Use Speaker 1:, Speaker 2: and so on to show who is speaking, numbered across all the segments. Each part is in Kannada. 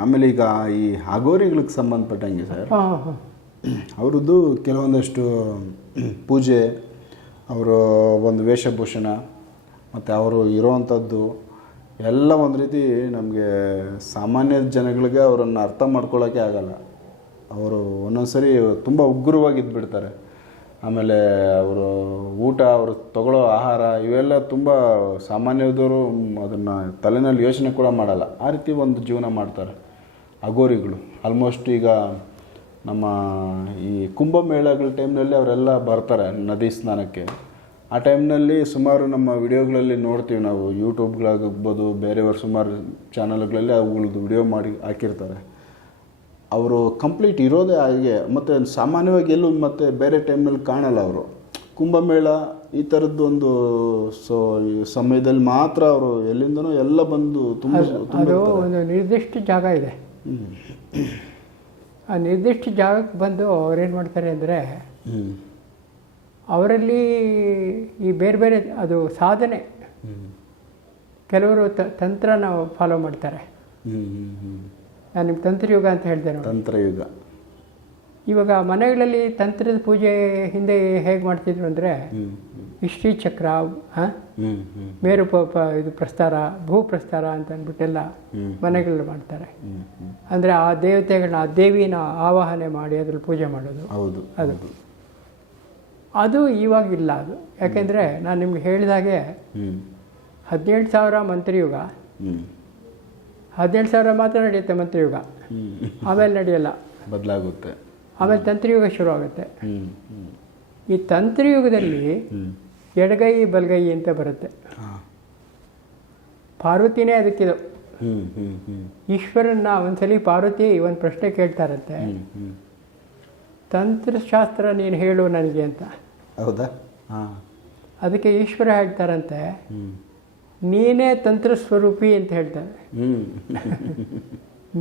Speaker 1: ಆಮೇಲೆ ಈಗ ಈ ಅಗೋರಿಗಳಿಗೆ ಸಂಬಂಧಪಟ್ಟಂಗೆ ಸರ್ ಅವರದ್ದು ಕೆಲವೊಂದಷ್ಟು ಪೂಜೆ ಅವರು ಒಂದು ವೇಷಭೂಷಣ ಮತ್ತು ಅವರು ಇರೋವಂಥದ್ದು ಎಲ್ಲ ಒಂದು ರೀತಿ ನಮಗೆ ಸಾಮಾನ್ಯ ಜನಗಳಿಗೆ ಅವರನ್ನು ಅರ್ಥ ಮಾಡ್ಕೊಳ್ಳೋಕ್ಕೆ ಆಗಲ್ಲ. ಅವರು ಒಂದೊಂದ್ಸರಿ ತುಂಬ ಉಗ್ರವಾಗಿ ಇದ್ಬಿಡ್ತಾರೆ ಆಮೇಲೆ ಅವರು ಊಟ ಅವರು ತಗೊಳ್ಳೋ ಆಹಾರ ಇವೆಲ್ಲ ತುಂಬ ಸಾಮಾನ್ಯದವರು ಅದನ್ನು ತಲೆನಲ್ಲಿ ಯೋಚನೆ ಕೂಡ ಮಾಡಲ್ಲ. ಆ ರೀತಿ ಒಂದು ಜೀವನ ಮಾಡ್ತಾರೆ. ಅಗೋರಿಗಳು. ಆಲ್ಮೋಸ್ಟ್ ಈಗ ನಮ್ಮ ಈ ಕುಂಭಮೇಳಗಳ ಟೈಮ್ನಲ್ಲಿ ಅವರೆಲ್ಲ ಬರ್ತಾರೆ ನದಿ ಸ್ನಾನಕ್ಕೆ. ಆ ಟೈಮ್ನಲ್ಲಿ ಸುಮಾರು ನಮ್ಮ ವಿಡಿಯೋಗಳಲ್ಲಿ ನೋಡ್ತೀವಿ ನಾವು. ಯೂಟ್ಯೂಬ್ಗಳಾಗಿರ್ಬೋದು ಬೇರೆಯವರು ಸುಮಾರು ಚಾನಲ್ಗಳಲ್ಲಿ ಅವುಗಳದ್ದು ವಿಡಿಯೋ ಮಾಡಿ ಹಾಕಿರ್ತಾರೆ. ಅವರು ಕಂಪ್ಲೀಟ್ ಇರೋದೇ ಹಾಗೆ ಮತ್ತು ಸಾಮಾನ್ಯವಾಗಿ ಎಲ್ಲೂ ಮತ್ತೆ ಬೇರೆ ಟೈಮ್ನಲ್ಲಿ ಕಾಣಲ್ಲ ಅವರು. ಕುಂಭಮೇಳ ಈ ಥರದ್ದೊಂದು ಸೊ ಸಮಯದಲ್ಲಿ ಮಾತ್ರ ಅವರು ಎಲ್ಲಿಂದನೋ ಎಲ್ಲ ಬಂದು ತುಂಬ
Speaker 2: ಒಂದು ನಿರ್ದಿಷ್ಟ ಜಾಗ ಇದೆ. ಆ ನಿರ್ದಿಷ್ಟ ಜಾಗಕ್ಕೆ ಬಂದು ಅವ್ರೇನು ಮಾಡ್ತಾರೆ ಅಂದರೆ ಅವರಲ್ಲಿ ಈ ಬೇರೆ ಬೇರೆ ಅದು ಸಾಧನೆ ಕೆಲವರು ತ ತಂತ್ರನ ಫಾಲೋ ಮಾಡ್ತಾರೆ. ನಾನು ನಿಮ್ಮ ತಂತ್ರಯುಗ ಅಂತ ಹೇಳಿದೆ ನೋಡಿ.
Speaker 1: ತಂತ್ರಯುಗ.
Speaker 2: ಇವಾಗ ಮನೆಗಳಲ್ಲಿ ತಂತ್ರದ ಪೂಜೆ ಹಿಂದೆ ಹೇಗೆ ಮಾಡ್ತಿದ್ರು ಅಂದರೆ. ಇಷ್ಟಿ ಚಕ್ರ ಮೇರು ಪ ಪ- ಇದು ಪ್ರಸ್ತಾರ ಭೂ ಪ್ರಸ್ತಾರ ಅಂತ ಅಂದ್ಬಿಟ್ಟೆಲ್ಲ. ಮನೆಗಳಲ್ಲಿ ಮಾಡ್ತಾರೆ. ಅಂದರೆ ಆ ದೇವತೆಗಳನ್ನ ಆ ದೇವಿನ ಆವಾಹನೆ ಮಾಡಿ ಅದ್ರಲ್ಲಿ ಪೂಜೆ ಮಾಡೋದು.
Speaker 1: ಹೌದು
Speaker 2: ಅದು. ಅದು ಇವಾಗಿಲ್ಲ ಅದು. ಯಾಕೆಂದರೆ ನಾನು ನಿಮ್ಗೆ ಹೇಳಿದಾಗೆ
Speaker 1: ಹಾಗೆ
Speaker 2: ಹದಿನೇಳು ಸಾವಿರ ಮಂತ್ರಿಯುಗ. ಹದಿನೇಳು ಸಾವಿರ ಮಾತ್ರ ನಡೆಯುತ್ತೆ ಮಂತ್ರಿಯುಗ. ಆಮೇಲೆ ನಡೆಯಲ್ಲ.
Speaker 1: ಬದಲಾಗುತ್ತೆ.
Speaker 2: ಆಮೇಲೆ ತಂತ್ರಯುಗ ಶುರು ಆಗುತ್ತೆ. ಈ ತಂತ್ರಯುಗದಲ್ಲಿ. ಎಡಗೈ ಬಲಗೈ ಅಂತ ಬರುತ್ತೆ. ಪಾರ್ವತಿನೇ ಅದಕ್ಕಿದು. ಈಶ್ವರನ್ನ ಒಂದ್ಸಲಿ ಪಾರ್ವತಿ ಒಂದು ಪ್ರಶ್ನೆ ಕೇಳ್ತಾರಂತೆ. ತಂತ್ರಶಾಸ್ತ್ರ ನೀನು ಹೇಳು ನನಗೆ ಅಂತ
Speaker 1: ಹೌದಾ
Speaker 2: ಅದಕ್ಕೆ ಈಶ್ವರ ಹೇಳ್ತಾರಂತೆ ನೀನೇ ತಂತ್ರ ಸ್ವರೂಪಿ ಅಂತ ಹೇಳ್ತಾರೆ.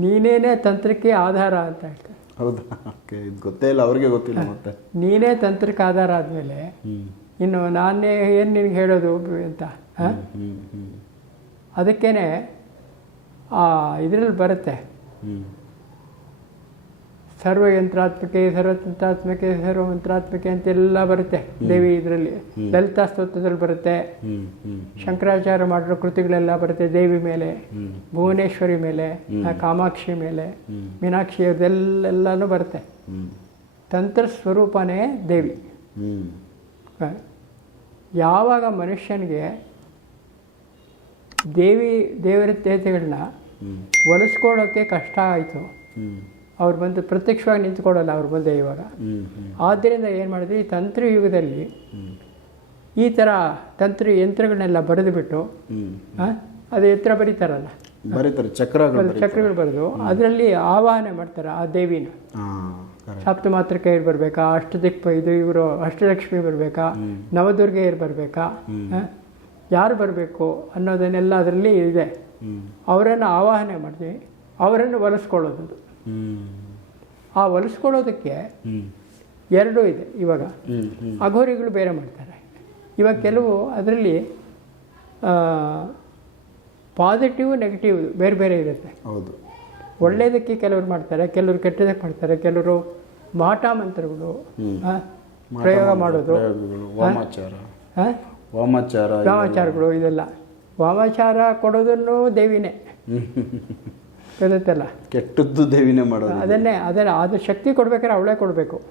Speaker 2: ನೀನೇನೇ ತಂತ್ರಕ್ಕೆ ಆಧಾರ ಅಂತ ಹೇಳ್ತಾರೆ
Speaker 1: ಹೌದಾ? ಓಕೆ ಇದು ಗೊತ್ತೇ ಇಲ್ಲ ಅವ್ರಿಗೆ ಗೊತ್ತಿಲ್ಲ ಮತ್ತೆ.
Speaker 2: ನೀನೇ ತಂತ್ರಕ್ಕೆ ಆಧಾರ ಆದಮೇಲೆ. ಇನ್ನು ನಾನೇ ಏನು ನಿನಗೆ ಹೇಳೋದು ಅಂತ ಆ ಇದರಲ್ಲಿ ಬರುತ್ತೆ. ಸರ್ವಯಂತ್ರಾತ್ಮಕೆ ಸರ್ವತಂತ್ರಾತ್ಮಕೆ ಸರ್ವಮಂತ್ರಾತ್ಮಕೆ ಅಂತೆಲ್ಲ ಬರುತ್ತೆ ದೇವಿ ಇದರಲ್ಲಿ ಲಲಿತಾ ಸ್ತೋತ್ರದಲ್ಲಿ ಬರುತ್ತೆ. ಶಂಕರಾಚಾರ್ಯ ಮಾಡಿರೋ ಕೃತಿಗಳೆಲ್ಲ ಬರುತ್ತೆ ದೇವಿ ಮೇಲೆ ಭುವನೇಶ್ವರಿ ಮೇಲೆ ಕಾಮಾಕ್ಷಿ ಮೇಲೆ. ಮೀನಾಕ್ಷಿ ಅವ್ರದ್ದೆಲ್ಲೆಲ್ಲನೂ ಬರುತ್ತೆ. ತಂತ್ರ ಸ್ವರೂಪನೇ ದೇವಿ. ಯಾವಾಗ ಮನುಷ್ಯನಿಗೆ ದೇವಿ ದೇವರ ದೇವತೆಗಳನ್ನ. ಒಲಿಸ್ಕೊಳ್ಳೋಕ್ಕೆ ಕಷ್ಟ ಆಯಿತು. ಅವ್ರು ಬಂದು ಪ್ರತ್ಯಕ್ಷವಾಗಿ ನಿಂತ್ಕೊಳ್ಳಲ್ಲ ಅವ್ರು ಮುಂದೆ ಇವಾಗ. ಆದ್ದರಿಂದ ಏನು ಮಾಡಿದ್ವಿ ಈ ತಂತ್ರ ಯುಗದಲ್ಲಿ ಈ ಥರ ತಂತ್ರ ಯಂತ್ರಗಳನ್ನೆಲ್ಲ ಬರೆದುಬಿಟ್ಟು
Speaker 1: ಬಿಟ್ಟು
Speaker 2: ಅದು ಯಂತ್ರ ಬರೀತಾರಲ್ಲ?
Speaker 1: ಬರೀತಾರೆ ಚಕ್ರಗಳು
Speaker 2: ಬರೆದು ಚಕ್ರಗಳು ಬರೆದು ಅದರಲ್ಲಿ ಆವಾಹನೆ ಮಾಡ್ತಾರೆ ಆ ದೇವಿನ.
Speaker 1: ಸಪ್ತ
Speaker 2: ಮಾತ್ರ ಕೈರ್ ಬರಬೇಕಾ ಅಷ್ಟದಿಕ್ ಇದು ಇವರು ಅಷ್ಟಲಕ್ಷ್ಮಿ ಬರಬೇಕಾ ನವದುರ್ಗೆಯರು ಬರಬೇಕಾ ಯಾರು ಬರಬೇಕು ಅನ್ನೋದನ್ನೆಲ್ಲ ಅದರಲ್ಲಿ ಇದೆ. ಅವರನ್ನು ಆವಾಹನೆ ಮಾಡ್ತೀವಿ ಅವರನ್ನು ಒಲಿಸ್ಕೊಳ್ಳೋದು. ಆ ಒಲಿಸ್ಕೊಳ್ಳೋದಕ್ಕೆ
Speaker 1: ಹ್ಮ್.
Speaker 2: ಎರಡೂ ಇದೆ ಇವಾಗ. ಅಘೋರಿಗಳು ಬೇರೆ ಮಾಡ್ತಾರೆ. ಇವಾಗ ಕೆಲವು ಅದರಲ್ಲಿ ಪಾಸಿಟಿವ್ ನೆಗೆಟಿವ್ ಬೇರೆ ಬೇರೆ ಇರುತ್ತೆ.
Speaker 1: ಹೌದು.
Speaker 2: ಒಳ್ಳೆಯದಕ್ಕೆ ಕೆಲವರು ಮಾಡ್ತಾರೆ ಕೆಲವರು ಕೆಟ್ಟದಕ್ಕೆ ಮಾಡ್ತಾರೆ ಕೆಲವರು ಮಾಟ ಮಂತ್ರಗಳು. ಪ್ರಯೋಗ ಮಾಡೋದು.
Speaker 1: ವಾಮಾಚಾರ.
Speaker 2: ಆ,
Speaker 1: ವಾಮಾಚಾರ
Speaker 2: ವಾಮಾಚಾರಗಳು ಇದೆಲ್ಲ. ವಾಮಾಚಾರ ಕೊಡೋದನ್ನು ದೇವಿನೇ. ಗೊತ್ತಲ್ಲ
Speaker 1: ಕೆಟ್ಟದ್ದು ದೇವಿನೇ ಮಾಡೋದು
Speaker 2: ಅದನ್ನೇ ಅದನ್ನ ಅದು ಶಕ್ತಿ ಕೊಡ್ಬೇಕಾದ್ರೆ ಅವಳೇ ಕೊಡಬೇಕು.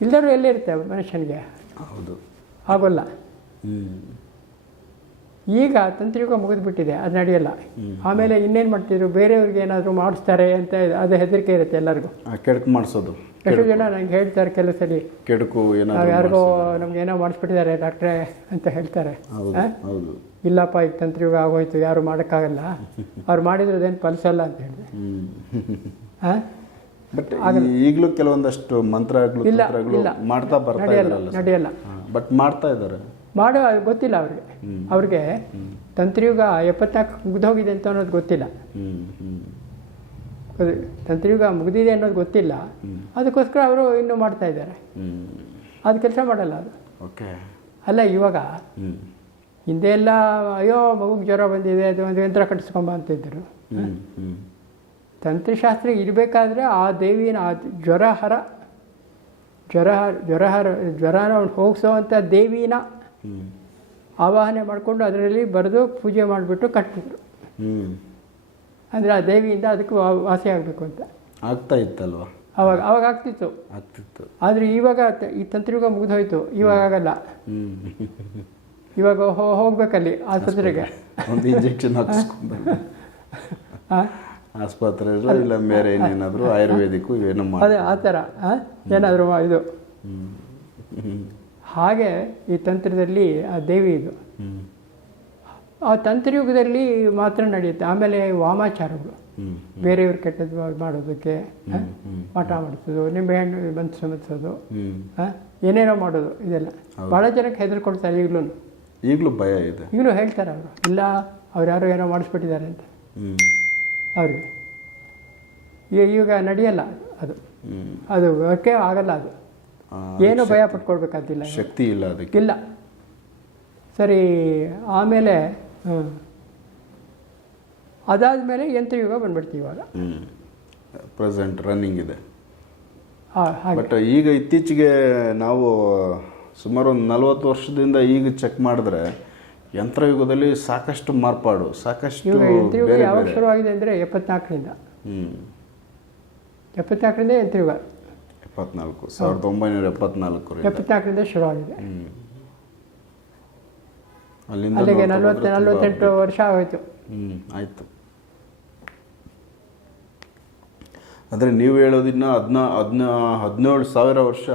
Speaker 2: ಇಲ್ಲದರೂ ಎಲ್ಲಿರುತ್ತೆ ಮನುಷ್ಯನಿಗೆ?
Speaker 1: ಹೌದು.
Speaker 2: ಆಗೋಲ್ಲ. ಈಗ ತಂತ್ರಿಯುಗ ಮುಗಿದ್ಬಿಟ್ಟಿದೆ ಅದು ನಡೆಯಲ್ಲ. ಆಮೇಲೆ ಇನ್ನೇನು ಮಾಡ್ತಿದ್ರು? ಬೇರೆಯವ್ರಿಗೆ ಏನಾದರೂ ಮಾಡಿಸ್ತಾರೆ ಅಂತ ಅದು ಹೆದರಿಕೆ ಇರುತ್ತೆ ಎಲ್ಲರಿಗೂ.
Speaker 1: ಕೆಡಕು ಮಾಡಿಸೋದು.
Speaker 2: ಎಷ್ಟೋ ಜನ ನಂಗೆ ಹೇಳ್ತಾರೆ ಕೆಲವು ಸಲ
Speaker 1: ಕೆಡಕು
Speaker 2: ಯಾರಿಗೋ ನಮ್ಗೆ ಏನೋ ಮಾಡಿಸ್ಬಿಟ್ಟಿದ್ದಾರೆ ಡಾಕ್ಟ್ರೇ ಅಂತ ಹೇಳ್ತಾರೆ.
Speaker 1: ಹೌದು.
Speaker 2: ಇಲ್ಲಪ್ಪ ಈಗ ತಂತ್ರಿಯುಗ ಆಗೋಯ್ತು ಯಾರು ಮಾಡೋಕ್ಕಾಗಲ್ಲ. ಅವ್ರು ಮಾಡಿದ್ರದೇನು ಫಲಿಸಲ್ಲ ಅಂತ ಹೇಳಿದೆ.
Speaker 1: ಬಟ್ ಈಗಲೂ ಕೆಲವೊಂದಷ್ಟು ಮಂತ್ರಗಳು. ಮಾಡ್ತಾ
Speaker 2: ನಡೆಯಲ್ಲ ನಡೆಯಲ್ಲ.
Speaker 1: ಬಟ್ ಮಾಡ್ತಾ ಇದ್ದಾರೆ.
Speaker 2: ಮಾಡೋ ಗೊತ್ತಿಲ್ಲ ಅವ್ರಿಗೆ. ಅವ್ರಿಗೆ ತಂತ್ರಿಯುಗ ಎಪ್ಪತ್ನಾಲ್ಕು ಮುಗಿದೋಗಿದೆ ಅಂತ ಅನ್ನೋದು ಗೊತ್ತಿಲ್ಲ. ತಂತ್ರಿಯುಗ ಮುಗಿದಿದೆ ಅನ್ನೋದು ಗೊತ್ತಿಲ್ಲ. ಅದಕ್ಕೋಸ್ಕರ ಅವರು ಇನ್ನೂ ಮಾಡ್ತಾ ಇದ್ದಾರೆ. ಅದು ಕೆಲಸ ಮಾಡಲ್ಲ ಅದು.
Speaker 1: ಓಕೆ.
Speaker 2: ಅಲ್ಲ ಇವಾಗ ಹಿಂದೆ ಎಲ್ಲ ಅಯ್ಯೋ ಮಗುಗೆ ಜ್ವರ ಬಂದಿದೆ ಅದು ಒಂದು ಯಂತ್ರ ಕಟ್ಟಿಸ್ಕೊಂಬ ಅಂತಿದ್ದರು ತಂತ್ರಶಾಸ್ತ್ರ ಇರಬೇಕಾದ್ರೆ ಆ ದೇವಿನ ಆ ಜ್ವರಹರ ಜ್ವರ ಜ್ವರಹರ ಜ್ವರನ ಅವ್ನು ಹೋಗಿಸೋವಂಥ ದೇವಿನ ಆವಾಹನೆ ಮಾಡಿಕೊಂಡು ಅದರಲ್ಲಿ ಬರೆದು ಪೂಜೆ ಮಾಡಿಬಿಟ್ಟು
Speaker 1: ಕಟ್ಟಿದ್ರು
Speaker 2: ಅಂದರೆ ಆ ದೇವಿಯಿಂದ ಅದಕ್ಕೆ ವಾಸಿ ಆಗಬೇಕು ಅಂತ.
Speaker 1: ಆಗ್ತಾ ಇತ್ತಲ್ವ?
Speaker 2: ಅವಾಗ ಅವಾಗ ಆಗ್ತಿತ್ತು.
Speaker 1: ಆಗ್ತಿತ್ತು.
Speaker 2: ಆದರೆ ಇವಾಗ ಈ ತಂತ್ರಯುಗ ಮುಗಿದೋಯ್ತು. ಇವಾಗ ಆಗಲ್ಲ.
Speaker 1: ಹ್ಞೂ
Speaker 2: ಇವಾಗ ಹೋ- ಹೋಗ್ಬೇಕಲ್ಲಿ ಆಸ್ಪತ್ರೆಗೆ?
Speaker 1: ಒಂದು ಇಂಜೆಕ್ಷನ್ ಹಾಕಿಸ್ಕೊಂಡು? ಆಸ್ಪತ್ರೆ ಇಲ್ಲ ಬೇರೆ ಏನೇನಾದರೂ ಆಯುರ್ವೇದಿಕ್ಕು ಏನೋ
Speaker 2: ಅದೇ ಆ ಥರ ಏನಾದರೂ ಇದು. ಹಾಗೆ ಈ ತಂತ್ರದಲ್ಲಿ ಆ ದೇವಿ ಇದು. ಆ ತಂತ್ರಯುಗದಲ್ಲಿ ಮಾತ್ರ ನಡೆಯುತ್ತೆ. ಆಮೇಲೆ ವಾಮಾಚಾರಗಳು. ಬೇರೆಯವ್ರು ಕೆಟ್ಟದ್ದು ಮಾಡೋದಕ್ಕೆ
Speaker 1: ಮಠ
Speaker 2: ಮಾಡಿಸೋದು ಮಾಡಿಸೋದು ನಿಂಬೆಹಣ್ಣು ಬಂದು ಶ್ರಮಿಸೋದು? ಏನೇನೋ ಮಾಡೋದು ಇದೆಲ್ಲ. ಭಾಳ ಜನಕ್ಕೆ ಹೆದರ್ಕೊಡ್ತಾರೆ ಈಗಲೂ
Speaker 1: ಈಗಲೂ ಭಯ ಇದೆ.
Speaker 2: ಈಗಲೂ ಹೇಳ್ತಾರೆ ಅವರು. ಇಲ್ಲ ಅವ್ರು ಯಾರೋ ಏನೋ ಮಾಡಿಸ್ಬಿಟ್ಟಿದ್ದಾರೆ ಅಂತ. ಅವ್ರಿಗೆ. ಈಗ ನಡೆಯಲ್ಲ ಅದು.
Speaker 1: ಹ್ಞೂ
Speaker 2: ಅದು ಓಕೆ ಆಗಲ್ಲ ಅದು. ಏನು ಭಯ ಪಟ್ಕೊಳ್ಬೇಕಾದಿಲ್ಲ
Speaker 1: ಶಕ್ತಿ ಇಲ್ಲ ಅದಕ್ಕೆ.
Speaker 2: ಇಲ್ಲ. ಸರಿ ಆಮೇಲೆ ಅದಾದ ಮೇಲೆ ಯಂತ್ರ ಯಂತ್ರಯುಗ ಬಂದ್ಬಿಡ್ತೀವಿ ಇವಾಗ?
Speaker 1: ಪ್ರೆಸೆಂಟ್ ರನ್ನಿಂಗ್ ಇದೆ. ಬಟ್ ಈಗ ಇತ್ತೀಚೆಗೆ ನಾವು ಸುಮಾರು ಒಂದು ನಲ್ವತ್ತು ವರ್ಷದಿಂದ ಈಗ ಚೆಕ್ ಮಾಡಿದ್ರೆ ಯಂತ್ರಯುಗದಲ್ಲಿ ಸಾಕಷ್ಟು ಮಾರ್ಪಾಡು ಸಾಕಷ್ಟು
Speaker 2: ಯಂತ್ರಯುಗ ಯಾವಾಗ ಶುರುವಾಗಿದೆ ಅಂದರೆ ಎಪ್ಪತ್ನಾಲ್ಕರಿಂದ. ಎಪ್ಪತ್ನಾಲ್ಕರಿಂದ ಯಂತ್ರಯುಗ.
Speaker 1: ಎಪ್ಪತ್ನಾಲ್ಕು ಸಾವಿರದ ಒಂಬೈನೂರ ಎಪ್ಪತ್ನಾಲ್ಕು
Speaker 2: ಎಪ್ಪತ್ನಾಲ್ಕರಿಂದ ಶುರುವಾಗಿದೆ. ಅಲ್ಲಿಗೆ ನಲ್ವತ್ತು ನಲ್ವತ್ತೆಂಟು ವರ್ಷ ಆಯಿತು
Speaker 1: ಹ್ಞೂ ಆಯಿತು. ಅಂದರೆ ನೀವು ಹೇಳೋದಿನ್ನ ಹದಿನ ಹದಿನ ಹದಿನೇಳು ಸಾವಿರ ವರ್ಷ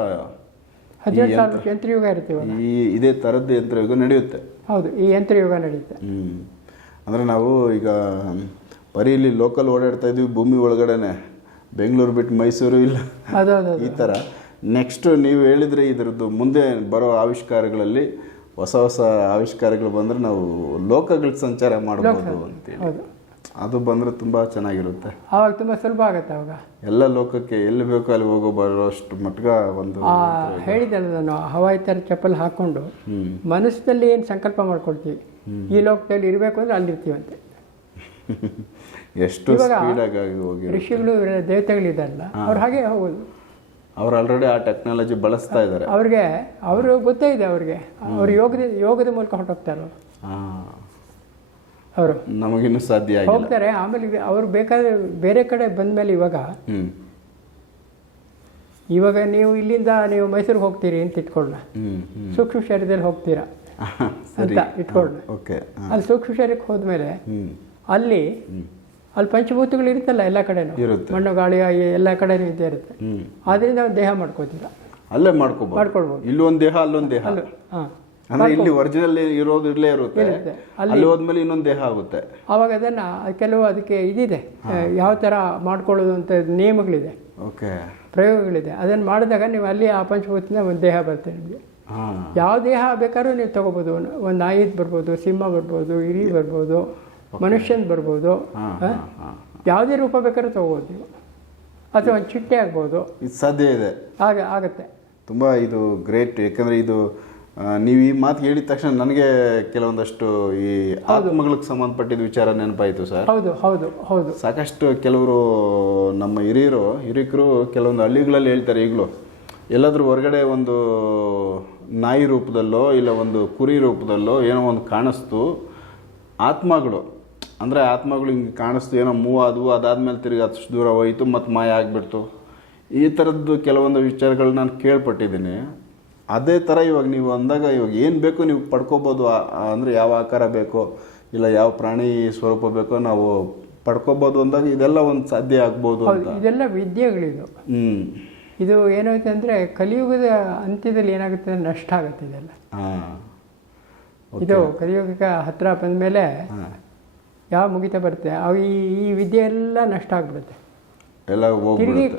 Speaker 2: ಸಾವಿರಕ್ಕೆ ಯಂತ್ರಯುಗ ಇರುತ್ತೆ ಇವಾಗ.
Speaker 1: ಈ ಇದೇ ಥರದ್ದು ಯಂತ್ರಯುಗ ನಡೆಯುತ್ತೆ.
Speaker 2: ಹೌದು ಈ ಯಂತ್ರಯುಗ ನಡೆಯುತ್ತೆ.
Speaker 1: ಹ್ಞೂ ಅಂದರೆ ನಾವು ಈಗ ಬರೀ ಇಲ್ಲಿ ಲೋಕಲ್ ಓಡಾಡ್ತಾ ಇದ್ವಿ ಭೂಮಿ ಒಳಗಡೆನೆ. ಬೆಂಗಳೂರು ಬಿಟ್ಟು ಮೈಸೂರು ಇಲ್ಲ. ಈ ಥರ. ನೆಕ್ಸ್ಟ್ ನೀವು ಹೇಳಿದ್ರೆ ಇದ್ರದ್ದು ಮುಂದೆ ಬರೋ ಆವಿಷ್ಕಾರಗಳಲ್ಲಿ ಹೊಸ ಹೊಸ ಆವಿಷ್ಕಾರಗಳು ಬಂದರೆ ನಾವು ಲೋಕಗಳಿಗೆ ಸಂಚಾರ ಮಾಡಬಹುದು ಅಂತೇಳಿ. ಅದು ಬಂದ್ರೆ ತುಂಬಾ ಚೆನ್ನಾಗಿರುತ್ತೆ.
Speaker 2: ಆವಾಗ ತುಂಬಾ ಸುಲಭ ಆಗುತ್ತೆ ಅವಾಗ.
Speaker 1: ಎಲ್ಲ ಲೋಕಕ್ಕೆ ಎಲ್ಲಿ ಬೇಕೋ ಅಲ್ಲಿ ಹೋಗೋ ಬರೋಷ್ಟು ಮಟ್ಗ ಒಂದು
Speaker 2: ಆ ಹೇಳಿದಲ್ಲ ನಾನು ಹವಾಯಿ ಥರ ಚಪ್ಪಲ್
Speaker 1: ಹಾಕೊಂಡು
Speaker 2: ಮನಸ್ಸಿನಲ್ಲಿ ಏನು ಸಂಕಲ್ಪ ಮಾಡ್ಕೊಳ್ತೀವಿ ಈ ಲೋಕದಲ್ಲಿ ಇರಬೇಕು ಅಂದರೆ ಅಲ್ಲಿರ್ತೀವಂತೆ.
Speaker 1: ಎಷ್ಟು ಹೋಗಿ
Speaker 2: ಋಷಿಗಳು ದೇವತೆಗಳು ದೇವತೆಗಳಿದ್ದಾರಲ್ಲ ಅವ್ರು ಹಾಗೆ ಹೋಗೋದು.
Speaker 1: ಅವ್ರು ಆಲ್ರೆಡಿ ಆ ಟೆಕ್ನಾಲಜಿ ಬಳಸ್ತಾ ಇದ್ದಾರೆ.
Speaker 2: ಅವ್ರಿಗೆ ಅವರು ಗೊತ್ತೇ ಇದೆ ಅವ್ರಿಗೆ. ಅವ್ರು ಯೋಗದ ಯೋಗದ ಮೂಲಕ ಹೊರಟೋಗ್ತಾರೆ ಅವರು
Speaker 1: ನಮಗಿನ್ನೂ ಸಾಧ್ಯ ಆಗಿಲ್ಲ.
Speaker 2: ಹೋಗ್ತಾರೆ ಆಮೇಲೆ ಅವ್ರು ಬೇಕಾದ್ರೆ ಬೇರೆ ಕಡೆ ಬಂದಮೇಲೆ ಇವಾಗ
Speaker 1: ಹ್ಞೂ
Speaker 2: ಇವಾಗ ನೀವು ಇಲ್ಲಿಂದ ನೀವು ಮೈಸೂರಿಗೆ ಹೋಗ್ತೀರಿ ಅಂತ
Speaker 1: ಇಟ್ಕೊಳ್ಳ
Speaker 2: ಸೂಕ್ಷ್ಮ ಶರೀರದಲ್ಲಿ ಹೋಗ್ತೀರಾ
Speaker 1: ಸರಿ.
Speaker 2: ಅಂತ ಇಟ್ಕೊಳ್ಳ
Speaker 1: ಓಕೆ
Speaker 2: ಅಲ್ಲಿ ಸೂಕ್ಷ್ಮ ಶರೀರಕ್ಕೆ ಹೋದ್ಮೇಲೆ ಅಲ್ಲಿ ಅಲ್ಲಿ ಪಂಚಭೂತಗಳು ಇರುತ್ತಲ್ಲ ಎಲ್ಲ ಕಡೆನೂ?
Speaker 1: ಇರುತ್ತೆ.
Speaker 2: ಮಣ್ಣು ಗಾಳಿ ಆಗಿ ಎಲ್ಲ ಕಡೆನೂ ಇದ್ದೇ ಇರುತ್ತೆ. ಆದ್ರಿಂದ ದೇಹ ಮಾಡ್ಕೋತೀರ?
Speaker 1: ಅಲ್ಲೇ ಮಾಡ್ಕೋಬಹುದು
Speaker 2: ಮಾಡ್ಕೊಳ್ಬೋದು.
Speaker 1: ಇಲ್ಲೊಂದು ದೇಹ ಅಲ್ಲೊಂದು ದೇಹ.
Speaker 2: ಹಾಂ.
Speaker 1: ಅಂದ್ರೆ ಇಲ್ಲಿ ಒರಿಜಿನಲ್ ಇರೋದು ಇರಲೇ ಇರುತ್ತೆ. ಅಲ್ಲಿ ಹೋದ್ಮೇಲೆ ಇನ್ನೊಂದು ದೇಹ ಆಗುತ್ತೆ.
Speaker 2: ಆವಾಗ ಅದನ್ನ ಕೆಲವು ಅದಕ್ಕೆ ಇದಿದೆ. ಯಾವ ತರ ಮಾಡ್ಕೊಳ್ಳೋದು ಅಂತ ನಿಯಮಗಳಿದೆ.
Speaker 1: ಓಕೆ.
Speaker 2: ಪ್ರಯೋಗಗಳಿದೆ. ಅದನ್ನ ಮಾಡಿದಾಗ ನೀವು ಅಲ್ಲಿ ಆ ಪಂಚಭೂತದಿಂದ ಒಂದು ದೇಹ ಬರುತ್ತೆ ನಿಮಗೆ. ಯಾವ ದೇಹ ಬೇಕಾದ್ರೂ ನೀವು ತಗೋಬಹುದು ಒಂದು ನಾಯಿದ್ ಬರ್ಬೋದು ಸಿಂಹ ಬರ್ಬೋದು ಇರಿ ಬರ್ಬೋದು ಮನುಷ್ಯನ್ ಬರ್ಬೋದು ಯಾವುದೇ ರೂಪ ಬೇಕಾದ್ರೂ ತಗೋಬಹುದು ನೀವು. ಅಥವಾ ಒಂದು ಚಿಟ್ಟೆ ಆಗ್ಬೋದು.
Speaker 1: ಇದು ಸಾಧ್ಯ ಇದೆ.
Speaker 2: ಆಗ ಆಗುತ್ತೆ.
Speaker 1: ತುಂಬ ಇದು ಗ್ರೇಟ್ ಯಾಕಂದ್ರೆ ಇದು ನೀವು ಈ ಮಾತು ಹೇಳಿದ ತಕ್ಷಣ ನನಗೆ ಕೆಲವೊಂದಷ್ಟು ಈ ಆತ್ಮಗಳಿಗೆ ಸಂಬಂಧಪಟ್ಟಿದ ವಿಚಾರ ನೆನಪಾಯಿತು ಸರ್.
Speaker 2: ಹೌದು ಹೌದು ಹೌದು.
Speaker 1: ಸಾಕಷ್ಟು ಕೆಲವರು ನಮ್ಮ ಹಿರಿಯರು ಹಿರಿಕರು ಕೆಲವೊಂದು ಹಳ್ಳಿಗಳಲ್ಲಿ ಹೇಳ್ತಾರೆ ಈಗಲೂ ಎಲ್ಲಾದರೂ ಹೊರಗಡೆ ಒಂದು ನಾಯಿ ರೂಪದಲ್ಲೋ ಇಲ್ಲ ಒಂದು ಕುರಿ ರೂಪದಲ್ಲೋ ಏನೋ ಒಂದು ಕಾಣಿಸ್ತು ಆತ್ಮಗಳು ಅಂದರೆ ಆತ್ಮಗಳು ಹಿಂಗೆ ಕಾಣಿಸ್ತು ಏನೋ ಮೂವ್ ಆದವು ಅದಾದಮೇಲೆ ತಿರುಗಿ ಅಷ್ಟು ದೂರ ಹೋಯಿತು ಮತ್ತು ಮಾಯ ಆಗಿಬಿಡ್ತು. ಈ ಥರದ್ದು ಕೆಲವೊಂದು ವಿಚಾರಗಳು ನಾನು ಕೇಳ್ಪಟ್ಟಿದ್ದೀನಿ. ಅದೇ ಥರ ಇವಾಗ ನೀವು ಅಂದಾಗ ಇವಾಗ ಏನು ಬೇಕು ನೀವು ಪಡ್ಕೋಬೋದು. ಅಂದರೆ ಯಾವ ಆಕಾರ ಬೇಕೋ ಇಲ್ಲ ಯಾವ ಪ್ರಾಣಿ ಸ್ವರೂಪ ಬೇಕೋ ನಾವು ಪಡ್ಕೋಬೋದು ಅಂದಾಗ ಇದೆಲ್ಲ ಒಂದು ಸಾಧ್ಯ ಆಗ್ಬೋದು
Speaker 2: ಇದೆಲ್ಲ ವಿದ್ಯೆಗಳಿದು.
Speaker 1: ಹ್ಞೂ
Speaker 2: ಇದು ಏನಾಗುತ್ತೆ ಅಂದರೆ ಕಲಿಯುಗದ ಅಂತ್ಯದಲ್ಲಿ ಏನಾಗುತ್ತೆ ಅಂದ್ರೆ ನಷ್ಟ ಆಗುತ್ತೆ ಇದೆಲ್ಲ. ಇದು ಕಲಿಯುಗಕ್ಕೆ ಹತ್ರ ಬಂದಮೇಲೆ ಯಾವ ಮುಗಿತಾ ಬರುತ್ತೆ? ಅವು ಈ ವಿದ್ಯೆ ಎಲ್ಲ ನಷ್ಟ ಆಗ್ಬಿಡುತ್ತೆ.
Speaker 1: ಎಲ್ಲ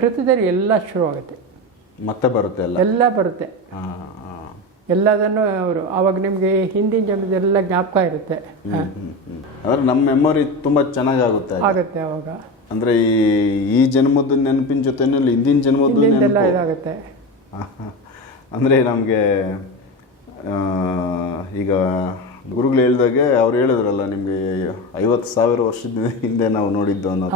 Speaker 2: ಕೃತದಲ್ಲಿ ಎಲ್ಲ ಶುರುವಾಗುತ್ತೆ.
Speaker 1: ಮತ್ತೆ ಬರುತ್ತೆ ಎಲ್ಲ?
Speaker 2: ಎಲ್ಲ ಬರುತ್ತೆ. ಎಲ್ಲದನ್ನು ಅವರು ಅವಾಗ ನಿಮಗೆ ಹಿಂದಿನ ಜನ್ಮದೆಲ್ಲ ಜ್ಞಾಪಕ ಇರುತ್ತೆ.
Speaker 1: ಅಂದರೆ ನಮ್ಮ ಮೆಮೊರಿ ತುಂಬಾ ಚೆನ್ನಾಗಾಗುತ್ತೆ
Speaker 2: ಆಗುತ್ತೆ ಅವಾಗ.
Speaker 1: ಅಂದ್ರೆ ಈ ಈ ಜನ್ಮದ ನೆನಪಿನ ಜೊತೆನಲ್ಲಿ ಹಿಂದಿನ ಜನ್ಮದ
Speaker 2: ಇದಾಗುತ್ತೆ.
Speaker 1: ಅಂದ್ರೆ ನಮಗೆ ಈಗ ಗುರುಗಳು ಹೇಳ್ದಾಗೆ ಅವ್ರು ಹೇಳಿದ್ರಲ್ಲ ನಿಮಗೆ ಐವತ್ತು ಸಾವಿರ ವರ್ಷದ ಹಿಂದೆ ನಾವು ನೋಡಿದ್ದು ಅನ್ನೋ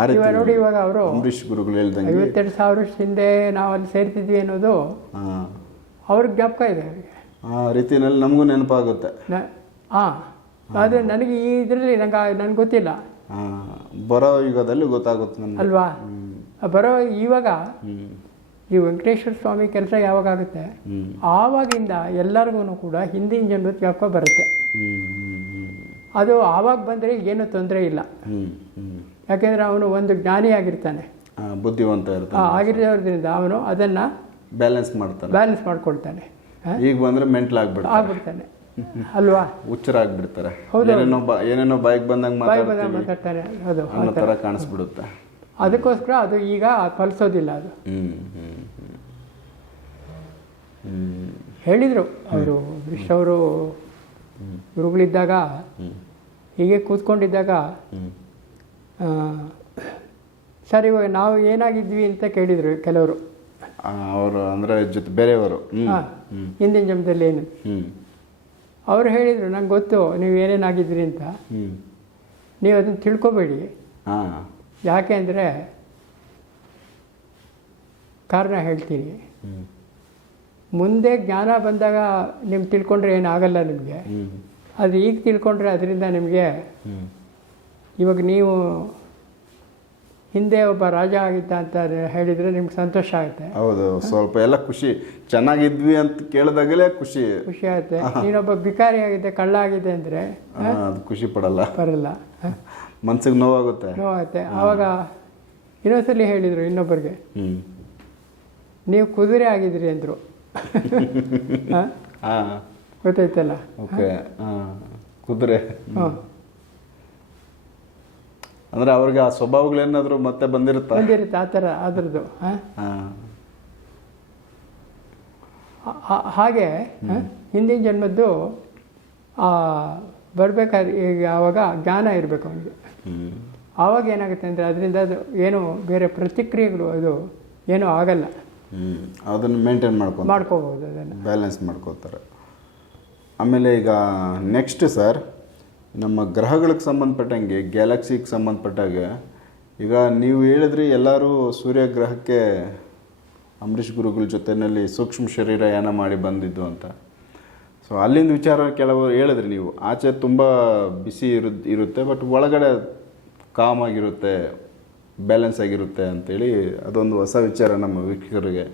Speaker 1: ಆ ರೀತಿ
Speaker 2: ನೋಡಿ ಇವಾಗ ಅವರು
Speaker 1: ಅಂಬರೀಷ್ ಗುರುಗಳು ಹೇಳ್ದಂಗೆ
Speaker 2: ಐವತ್ತೆರಡು ಸಾವಿರ ವರ್ಷ ಹಿಂದೆ ನಾವು ಅಲ್ಲಿ ಸೇರ್ತಿದ್ವಿ ಅನ್ನೋದು ಅವ್ರಿಗೆ ಜ್ಞಾಪಕ ಇದೆ ಅವರಿಗೆ.
Speaker 1: ಆ ರೀತಿಯಲ್ಲಿ ನಮಗೂ ನೆನಪಾಗುತ್ತೆ.
Speaker 2: ಹಾಂ ಆದರೆ ನನಗೆ ಈ ಇದರಲ್ಲಿ ನಂಗೆ ನನಗೆ ಗೊತ್ತಿಲ್ಲ.
Speaker 1: ಬರೋ ಯುಗದಲ್ಲಿ ಗೊತ್ತಾಗುತ್ತೆ ನನಗೆ
Speaker 2: ಅಲ್ವಾ? ಬರೋ ಇವಾಗ ಈ ವೆಂಕಟೇಶ್ವರ ಸ್ವಾಮಿ ಕೆಲಸ ಯಾವಾಗ ಆಗುತ್ತೆ? ಆವಾಗಿಂದ ಎಲ್ಲರಿಗೂ ಕೂಡ ಹಿಂದಿನ ಜನರು ಜ್ಞಾಪಕ ಬರುತ್ತೆ. ಅದು ಆವಾಗ ಬಂದರೆ ಏನೂ ತೊಂದರೆ ಇಲ್ಲ. ಯಾಕೆಂದರೆ ಅವನು ಒಂದು
Speaker 1: ಜ್ಞಾನಿಯಾಗಿರ್ತಾನೆ. ಬುದ್ಧಿವಂತ ಇರ್ತಾನೆ.
Speaker 2: ಆಗಿರೋದ್ರಿಂದ ಅವನು ಅದನ್ನು
Speaker 1: ಬ್ಯಾಲೆನ್ಸ್ ಮಾಡ್ತಾನೆ.
Speaker 2: ಬ್ಯಾಲೆನ್ಸ್ ಮಾಡ್ಕೊಳ್ತಾನೆ.
Speaker 1: ಈಗ ಬಂದರೆ ಮೆಂಟಲ್ ಆಗ್ಬಿಡ್ತಾರೆ
Speaker 2: ಆಗ್ಬಿಡ್ತಾನೆ. ಅಲ್ವಾ?
Speaker 1: ಹುಚ್ಚರ ಆಗ್ಬಿಡ್ತಾರೆ.
Speaker 2: ಹೌದು.
Speaker 1: ಏನೇನೋ ಏನೇನೋ ಬೈಕ್ ಬಂದಂಗೆ
Speaker 2: ಮಾತಾಡ್ತಾನೆ. ಅದು
Speaker 1: ಅನ್ನೋ ಥರ ಕಾಣಿಸ್ಬಿಡುತ್ತೆ.
Speaker 2: ಅದಕ್ಕೋಸ್ಕರ ಅದು ಈಗ ಕಲಿಸೋದಿಲ್ಲ ಅದು. ಹೇಳಿದರು ಅವರು ಅವರು. ಗುರುಗಳಿದ್ದಾಗ ಹೀಗೆ ಕೂತ್ಕೊಂಡಿದ್ದಾಗ ಸರ್ ಇವಾಗ ನಾವು ಏನಾಗಿದ್ವಿ ಅಂತ ಕೇಳಿದರು ಕೆಲವರು.
Speaker 1: ಅವರು ಅಂದ್ರೆ ಜೊತೆ ಬೇರೆಯವರು.
Speaker 2: ಹಿಂದಿನ ಜನ್ಮದಲ್ಲಿ ಏನು? ಅವ್ರು ಹೇಳಿದರು ನಂಗೆ ಗೊತ್ತು ನೀವು ಏನೇನಾಗಿದ್ರಿ ಅಂತ. ನೀವು ಅದನ್ನು ತಿಳ್ಕೊಬೇಡಿ.
Speaker 1: ಹಾ.
Speaker 2: ಯಾಕೆ ಅಂದರೆ ಕಾರಣ ಹೇಳ್ತೀನಿ. ಮುಂದೆ ಜ್ಞಾನ ಬಂದಾಗ ನಿಮ್ಗೆ ತಿಳ್ಕೊಂಡ್ರೆ ಏನಾಗಲ್ಲ ನಿಮಗೆ. ಅದು ಈಗ ತಿಳ್ಕೊಂಡ್ರೆ ಅದರಿಂದ ನಿಮಗೆ ಇವಾಗ ನೀವು ಹಿಂದೆ ಒಬ್ಬ ರಾಜ ಆಗಿದ್ದ ಅಂತ ಹೇಳಿದರೆ ನಿಮ್ಗೆ ಸಂತೋಷ ಆಗುತ್ತೆ.
Speaker 1: ಹೌದು ಸ್ವಲ್ಪ ಎಲ್ಲ ಖುಷಿ. ಚೆನ್ನಾಗಿದ್ವಿ ಅಂತ ಕೇಳಿದಾಗಲೇ ಖುಷಿ.
Speaker 2: ಖುಷಿ ಆಗುತ್ತೆ. ನೀನೊಬ್ಬ ಬಿಕಾರಿ ಆಗಿದ್ದೆ ಕಳ್ಳ ಆಗಿದೆ ಅಂದರೆ
Speaker 1: ಅದು ಖುಷಿ ಪಡಲ್ಲ.
Speaker 2: ಬರಲ್ಲ
Speaker 1: ಮನ್ಸಿಗೆ ನೋವಾಗುತ್ತೆ.
Speaker 2: ನೋವಾಗುತ್ತೆ. ಆವಾಗ ಇನ್ನೊಂದ್ಸಲಿ ಹೇಳಿದರು ಇನ್ನೊಬ್ಬರಿಗೆ. ನೀವು ಕುದುರೆ ಆಗಿದ್ರಿ ಅಂದರು. ಗೊತ್ತಾಯ್ತಲ್ಲ?
Speaker 1: ಓಕೆ. ಕುದುರೆ.
Speaker 2: ಹಾಂ.
Speaker 1: ಅಂದ್ರೆ ಅವ್ರಿಗೆ ಆ ಸ್ವಭಾವಗಳೇನಾದ್ರು ಮತ್ತೆ ಬಂದಿರುತ್ತೆ?
Speaker 2: ಬಂದಿರುತ್ತೆ ಆ ಥರ ಅದ್ರದ್ದು ಹಾಗೆ ಹಿಂದಿನ ಜನ್ಮದ್ದು ಬರಬೇಕಾದ್ರೆ ಈಗ ಆವಾಗ ಜ್ಞಾನ ಇರಬೇಕು ಅವನಿಗೆ. ಆವಾಗ ಏನಾಗುತ್ತೆ ಅಂದರೆ ಅದರಿಂದ ಅದು ಏನು ಬೇರೆ ಪ್ರತಿಕ್ರಿಯೆಗಳು ಅದು ಏನೂ ಆಗಲ್ಲ.
Speaker 1: ಅದನ್ನು ಮೇಂಟೈನ್ ಮಾಡ್ಕೊಂಡು
Speaker 2: ಮಾಡ್ಕೋಬೋದು ಅದನ್ನು.
Speaker 1: ಬ್ಯಾಲೆನ್ಸ್ ಮಾಡ್ಕೋತಾರೆ. ಆಮೇಲೆ ಈಗ ನೆಕ್ಸ್ಟ್ ಸರ್ ನಮ್ಮ ಗ್ರಹಗಳಿಗೆ ಸಂಬಂಧಪಟ್ಟಂಗೆ ಗ್ಯಾಲಕ್ಸಿಗೆ ಸಂಬಂಧಪಟ್ಟಾಗ, ಈಗ ನೀವು ಹೇಳಿದ್ರಿ ಎಲ್ಲರೂ ಸೂರ್ಯ ಗ್ರಹಕ್ಕೆ ಅಂಬರೀಷ್ ಗುರುಗಳ ಜೊತೆಯಲ್ಲಿ ಸೂಕ್ಷ್ಮ ಶರೀರ ಯಾನ ಮಾಡಿ ಬಂದಿದ್ದು ಅಂತ. ಸೊ ಅಲ್ಲಿಂದ ವಿಚಾರ ಕೆಲವರು ಹೇಳಿದ್ರಿ ನೀವು. ಆಚೆ ತುಂಬ ಬಿಸಿ ಇರು, ಇರುತ್ತೆ ಬಟ್ ಒಳಗಡೆ ಕಾಮ್ ಆಗಿರುತ್ತೆ ಬ್ಯಾಲೆನ್ಸ್ ಆಗಿರುತ್ತೆ ಅಂತೇಳಿ ಅದೊಂದು ಹೊಸ ವಿಚಾರ ನಮ್ಮ ವೀಕ್ಷಕರಿಗೆ.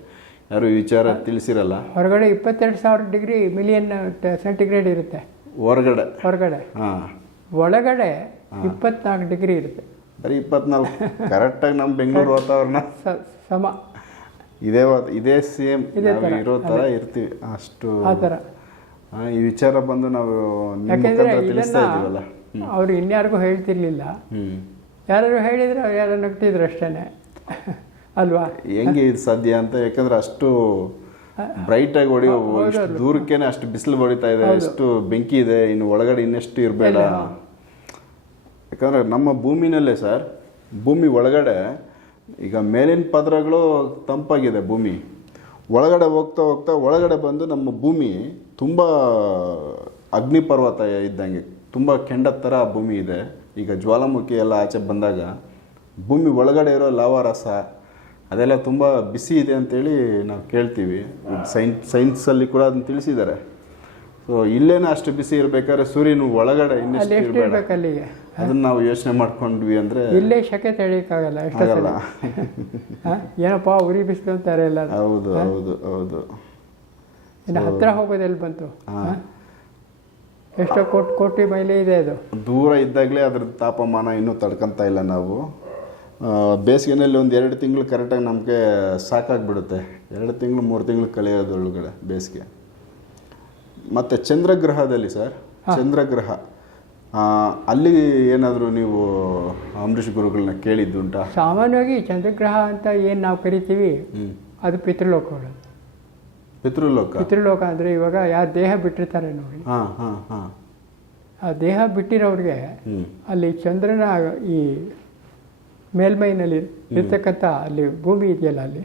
Speaker 1: ಯಾರು ವಿಚಾರ ತಿಳಿಸಿರಲ್ಲ?
Speaker 2: ಹೊರಗಡೆ ಇಪ್ಪತ್ತೆರಡು ಸಾವಿರ ಡಿಗ್ರಿ ಮಿಲಿಯನ್ ಸೆಂಟಿಗ್ರೇಡ್ ಇರುತ್ತೆ.
Speaker 1: ಹೊರಗಡೆ.
Speaker 2: ಹೊರಗಡೆ.
Speaker 1: ಹಾಂ.
Speaker 2: ಒಳಗಡೆ ಇಪ್ಪತ್ನಾಲ್ಕು ಡಿಗ್ರಿ ಇರುತ್ತೆ.
Speaker 1: ಬರೀ ಇಪ್ಪತ್ನಾಲ್ಕು. ಕರೆಕ್ಟಾಗಿ ನಮ್ಮ ಬೆಂಗಳೂರು ವಾತಾವರಣ.
Speaker 2: ಸಮ.
Speaker 1: ಇದೇ ಇದೇ ಸೇಮ್ ಇರೋ ಥರ ಇರ್ತೀವಿ. ಅಷ್ಟು
Speaker 2: ಆ ಥರ
Speaker 1: ಈ ವಿಚಾರ ಬಂದು ನಾವು ತಿಳಿಸ್ತಾ
Speaker 2: ಅವರು ಇನ್ಯಾರಿಗೂ ಹೇಳ್ತಿರ್ಲಿಲ್ಲ. ಯಾರು ಹೇಳಿದ್ರೆ ಅವ್ರು ಯಾರು ನಗ್ತಿದ್ರು ಅಷ್ಟೇನೆ. ಅಲ್ವಾ?
Speaker 1: ಹೆಂಗೆ ಇದು ಸಾಧ್ಯ ಅಂತ ಯಾಕಂದ್ರೆ ಅಷ್ಟು ಬ್ರೈಟ್ ಆಗಿ ಹೊಡಿ ಇಷ್ಟು ದೂರಕ್ಕೇನೆ ಅಷ್ಟು ಬಿಸಿಲು ಹೊಡಿತಾ ಇದೆ ಎಷ್ಟು ಬೆಂಕಿ ಇದೆ ಇನ್ನು ಒಳಗಡೆ ಇನ್ನೆಷ್ಟು ಇರಬೇಡ. ಯಾಕಂದ್ರೆ ನಮ್ಮ ಭೂಮಿನಲ್ಲೇ ಸರ್ ಭೂಮಿ ಒಳಗಡೆ ಈಗ ಮೇಲಿನ ಪದರಗಳು ತಂಪಾಗಿದೆ ಭೂಮಿ. ಒಳಗಡೆ ಹೋಗ್ತಾ ಹೋಗ್ತಾ ಒಳಗಡೆ ಬಂದು ನಮ್ಮ ಭೂಮಿ ತುಂಬ ಅಗ್ನಿ ಪರ್ವತ ಇದ್ದಂಗೆ ತುಂಬ ಕೆಂಡದ ಥರ ಭೂಮಿ ಇದೆ. ಈಗ ಜ್ವಾಲಾಮುಖಿ ಎಲ್ಲ ಆಚೆ ಬಂದಾಗ ಭೂಮಿ ಒಳಗಡೆ ಇರೋ ಲಾವಾರಸ ಅದೆಲ್ಲ ತುಂಬ ಬಿಸಿ ಇದೆ ಅಂತೇಳಿ ನಾವು ಕೇಳ್ತೀವಿ. ಸೈನ್ ಸೈನ್ಸಲ್ಲಿ ಕೂಡ ಅದನ್ನ ತಿಳಿಸಿದ್ದಾರೆ. ಸೊ ಇಲ್ಲೇನೋ ಅಷ್ಟು ಬಿಸಿ ಇರಬೇಕಾದ್ರೆ ಸೂರ್ಯನ ಒಳಗಡೆ ಇನ್ನಷ್ಟು
Speaker 2: ಅಲ್ಲಿಗೆ?
Speaker 1: ಅದನ್ನ ನಾವು ಯೋಚನೆ ಮಾಡ್ಕೊಂಡ್ವಿ ಅಂದ್ರೆ
Speaker 2: ಇಲ್ಲೇ ಶಕೆ ಅಷ್ಟೇ
Speaker 1: ಆಗಲ್ಲ
Speaker 2: ಹಾ? ಏನಪ್ಪ ಉರಿ ಬಿಸಿಲು ಇಲ್ಲ.
Speaker 1: ಹೌದು ಹೌದು ಹೌದು.
Speaker 2: ಇನ್ನು ಹತ್ರ ಹೋಗೋದು ಎಲ್ಲಿ ಬಂತು? ಎಷ್ಟೋ ಕೋಟಿ ಕೋಟಿ ಮೈಲಿ ಇದೆ ಅದು.
Speaker 1: ದೂರ ಇದ್ದಾಗಲೇ ಅದ್ರ ತಾಪಮಾನ ಇನ್ನೂ ತಡ್ಕೊಂತ ಇಲ್ಲ ನಾವು. ಬೇಸಿಗೆನಲ್ಲಿ ಒಂದು ಎರಡು ತಿಂಗಳು ಕರೆಕ್ಟಾಗಿ ನಮಗೆ ಸಾಕಾಗ್ಬಿಡುತ್ತೆ. ಎರಡು ತಿಂಗಳು ಮೂರು ತಿಂಗಳು ಕಳೆಯೋದು ಒಳಗಡೆ ಬೇಸಿಗೆ. ಮತ್ತು ಚಂದ್ರಗ್ರಹದಲ್ಲಿ ಸರ್ ಚಂದ್ರಗ್ರಹ. ಅಲ್ಲಿ ಏನಾದರೂ ನೀವು ಅಂಬರೀಷ್ ಗುರುಗಳನ್ನ ಕೇಳಿದ್ದುಂಟಾ?
Speaker 2: ಸಾಮಾನ್ಯವಾಗಿ ಚಂದ್ರಗ್ರಹ ಅಂತ ಏನು ನಾವು ಕರಿತೀವಿ ಅದು ಪಿತೃಲೋಕಗಳು
Speaker 1: ಪಿತೃಲೋಕ?
Speaker 2: ಪಿತೃಲೋಕ ಅಂದರೆ ಇವಾಗ ಯಾರು ದೇಹ ಬಿಟ್ಟಿರ್ತಾರೆ ನೋಡಿ.
Speaker 1: ಹಾಂ ಹಾಂ ಹಾಂ.
Speaker 2: ಆ ದೇಹ ಬಿಟ್ಟಿರೋರಿಗೆ ಅಲ್ಲಿ ಚಂದ್ರನ ಈ ಮೇಲ್ಮೈನಲ್ಲಿ ಇರ್ತಕ್ಕಂಥ ಅಲ್ಲಿ ಭೂಮಿ ಇದೆಯಲ್ಲ ಅಲ್ಲಿ?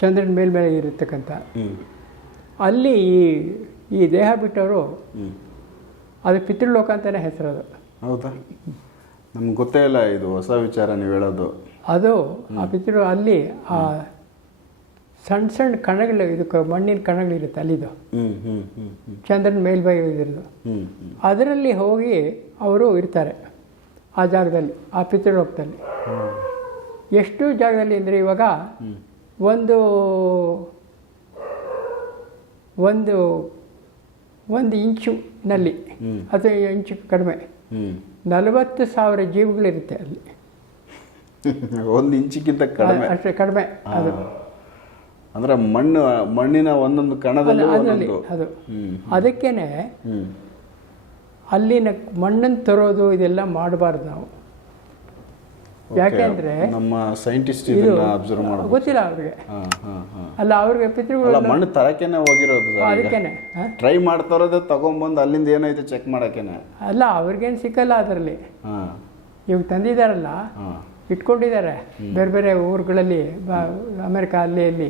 Speaker 2: ಚಂದ್ರನ ಮೇಲ್ಮೈ ಇರತಕ್ಕಂಥ. ಅಲ್ಲಿ ಈ ಈ ದೇಹ ಬಿಟ್ಟವರು ಅದು ಪಿತೃಲೋಕ ಅಂತಲೇ ಹೆಸರದು.
Speaker 1: ಹೌದಾ? ನಮ್ಗೆ ಗೊತ್ತೇ ಇಲ್ಲ ಇದು ಹೊಸ ವಿಚಾರ ನೀವು ಹೇಳೋದು.
Speaker 2: ಅದು ಆ ಪಿತೃ ಅಲ್ಲಿ ಆ ಸಣ್ಣ ಸಣ್ಣ ಕಣಗಳು ಇದಕ್ಕೆ ಮಣ್ಣಿನ ಕಣಗಳಿರುತ್ತೆ ಅಲ್ಲಿದು. ಚಂದ್ರನ ಮೇಲ್ಬೈ
Speaker 1: ಹ್ಞೂ
Speaker 2: ಅದರಲ್ಲಿ ಹೋಗಿ ಅವರು ಇರ್ತಾರೆ ಆ ಜಾಗದಲ್ಲಿ ಆ ಪಿತೃಲೋಕದಲ್ಲಿ. ಎಷ್ಟು ಜಾಗದಲ್ಲಿ ಅಂದರೆ ಇವಾಗ ಒಂದು ಒಂದು ಒಂದು ಇಂಚುನಲ್ಲಿ
Speaker 1: ನಲ್ಲಿ
Speaker 2: ಅಥವಾ ಇಂಚು ಕಡಿಮೆ. ನಲವತ್ತು ಸಾವಿರ ಜೀವಗಳಿರುತ್ತೆ ಅಲ್ಲಿ.
Speaker 1: ಒಂದು ಇಂಚಿಗಿಂತ ಕಡಿಮೆ.
Speaker 2: ಅಷ್ಟೇ ಕಡಿಮೆ ಅದು.
Speaker 1: ಅಂದ್ರೆ ಮಣ್ಣು ಮಣ್ಣಿನ ಒಂದೊಂದು ಕಣದಲ್ಲಿ
Speaker 2: ಅದರಲ್ಲಿ ಅದು. ಅದಕ್ಕೇನೆ ಅಲ್ಲಿನ ಮಣ್ಣನ್ನು ತರೋದು ಇದೆಲ್ಲ ಮಾಡಬಾರ್ದು ನಾವು. ಯಾಕೆಂದ್ರೆ
Speaker 1: ನಮ್ಮ ಸೈಂಟಿಸ್ಟ್ ಅಬ್ಸರ್ವ್ ಮಾಡ್ಬೋದು
Speaker 2: ಗೊತ್ತಿಲ್ಲ ಅವ್ರಿಗೆ. ಅಲ್ಲ ಅವ್ರಿಗೆ ಪಿತೃಗಳು
Speaker 1: ಮಣ್ಣು ತರಕೇನೆ ಹೋಗಿರೋದು
Speaker 2: ಅದಕ್ಕೇನೆ?
Speaker 1: ಟ್ರೈ ಮಾಡ್ತಾ ಇರೋದು ತಗೊಂಬಂದು ಅಲ್ಲಿಂದ ಏನೈತೆ ಚೆಕ್ ಮಾಡಕ್ಕೇನೆ.
Speaker 2: ಅಲ್ಲ ಅವ್ರಿಗೇನು ಸಿಕ್ಕಲ್ಲ ಅದರಲ್ಲಿ. ಇವಾಗ ತಂದಿದ್ದಾರಲ್ಲ.
Speaker 1: ಹಾ.
Speaker 2: ಇಟ್ಕೊಂಡಿದ್ದಾರೆ. ಬೇರೆ ಬೇರೆ ಊರುಗಳಲ್ಲಿ ಅಮೆರಿಕ ಅಲ್ಲಿ ಇಲ್ಲಿ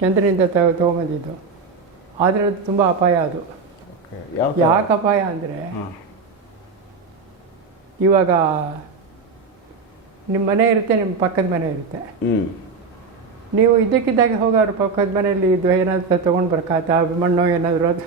Speaker 2: ಚಂದ್ರನಿಂದ ತಗೊ ತೊಗೊಂಬಂದಿದ್ದು. ಆದರೆ ಅದು ತುಂಬ ಅಪಾಯ ಅದು. ಯಾಕೆ ಅಪಾಯ ಅಂದರೆ ಇವಾಗ ನಿಮ್ಮ ಮನೆ ಇರುತ್ತೆ ನಿಮ್ಮ ಪಕ್ಕದ ಮನೆ ಇರುತ್ತೆ. ನೀವು ಇದ್ದಕ್ಕಿದ್ದಾಗೆ ಹೋಗೋರು ಪಕ್ಕದ ಮನೆಯಲ್ಲಿ ಇದು ಏನಾದರೂ ತೊಗೊಂಡು ಬರ್ಕಾತ ಮಣ್ಣು ಏನಾದರೂ ಅದು.